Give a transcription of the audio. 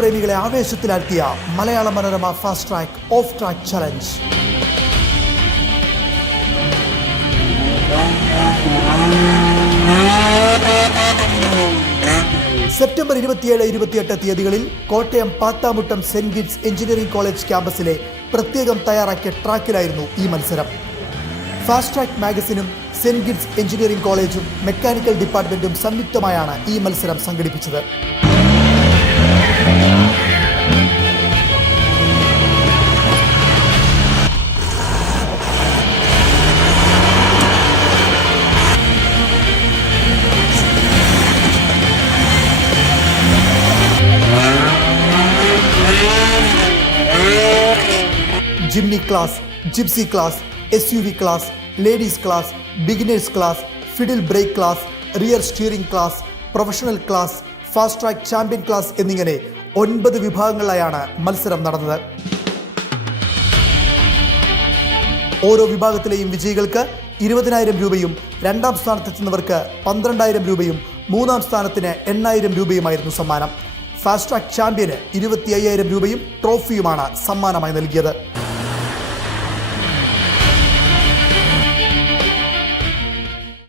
പ്രേമികളെ ആവേശത്തിലാഴ്ത്തിയ Malayala Manorama fast track off track challenge. September 27-28 തീയതികളിൽ Kottayam Pathamuttam saint Gits engineering college ക്യാമ്പസിലെ പ്രത്യേകം തയ്യാറാക്കിയ ട്രാക്കിലായിരുന്നു ഈ മത്സരം. ഫാസ്റ്റ് ട്രാക്ക് മാഗസിനും സെന്റ് ഗിഡ്സ് എഞ്ചിനീയറിംഗ് കോളേജും മെക്കാനിക്കൽ ഡിപ്പാർട്ട്മെന്റും സംയുക്തമായാണ് ഈ മത്സരം സംഘടിപ്പിച്ചത്. Jimny class, Gypsy class, SUV class, ladies class, beginners class, fiddle brake class, rear steering class, professional class, fast track champion class എന്നിങ്ങനെ 9 വിഭാഗങ്ങളിലായാണ് മത്സരം നടന്നത്. ഓരോ വിഭാഗത്തിലെയും വിജയികൾക്ക് 20,000 രൂപയും, രണ്ടാം സ്ഥാനത്തെത്തുന്നവർക്ക് 12,000 രൂപയും, മൂന്നാം സ്ഥാനത്തിന് 8,000 രൂപയുമായിരുന്നു സമ്മാനം. ഫാസ്റ്റ് ട്രാക്ക് ചാമ്പ്യന് 25,000 രൂപയും ട്രോഫിയുമാണ് സമ്മാനമായി നൽകിയത്.